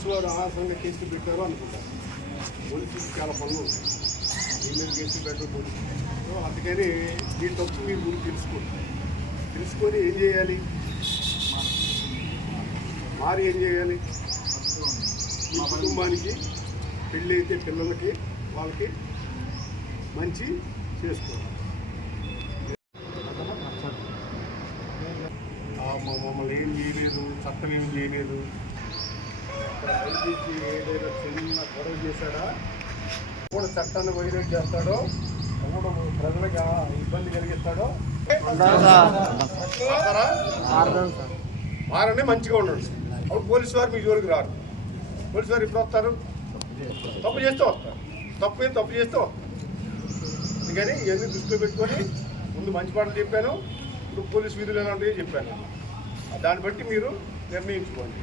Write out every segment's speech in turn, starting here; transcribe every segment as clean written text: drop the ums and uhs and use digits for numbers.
Police వారు అనవసరంగా కేసులు పెట్టారు అనుకుంటారు. పోలీసులు చాలా పనులు ఉంటాయి, మీ మీద కేసులు పెట్టారు పోలీసు. సో అందుకని మీ తప్పు మీరు ముందు తెలుసుకొని ఏం చేయాలి, మారి ఏం చేయాలి, మీ కుటుంబానికి పెళ్ళి అయితే పిల్లలకి వాళ్ళకి మంచి చేసుకోవాలి. మమ్మల్ని ఏం చేయలేదు, చట్టం ఏం చేయలేదు. ఐపీసీ ఏదైనా చిన్న గొడవ చేశాడా కూడా చట్టాన్ని వైలేట్ చేస్తాడో, కూడా ప్రజలకు ఇబ్బంది కలిగిస్తాడో మారనే మంచిగా ఉండడు. అప్పుడు పోలీసు వారు మీ జోలికి రారు. పోలీసు వారు ఇప్పుడు వస్తారు, తప్పు చేస్తూ వస్తారు, తప్పు చేస్తూ వస్తారు. అందుకని ఇవన్నీ దృష్టిలో పెట్టుకొని ముందు మంచి పాటలు చెప్పాను, ఇప్పుడు పోలీసు విధులు ఎలాంటివి చెప్పాను. దాన్ని బట్టి మీరు నిర్ణయించుకోండి.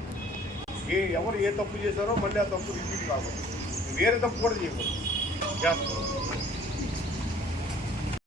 ఎవరు ఏ తప్పు చేశారో మళ్ళీ ఆ తప్పు రిపీట్ కాకూడదు, వేరే తప్పు కూడా చేయకూడదు. చేస్తాం.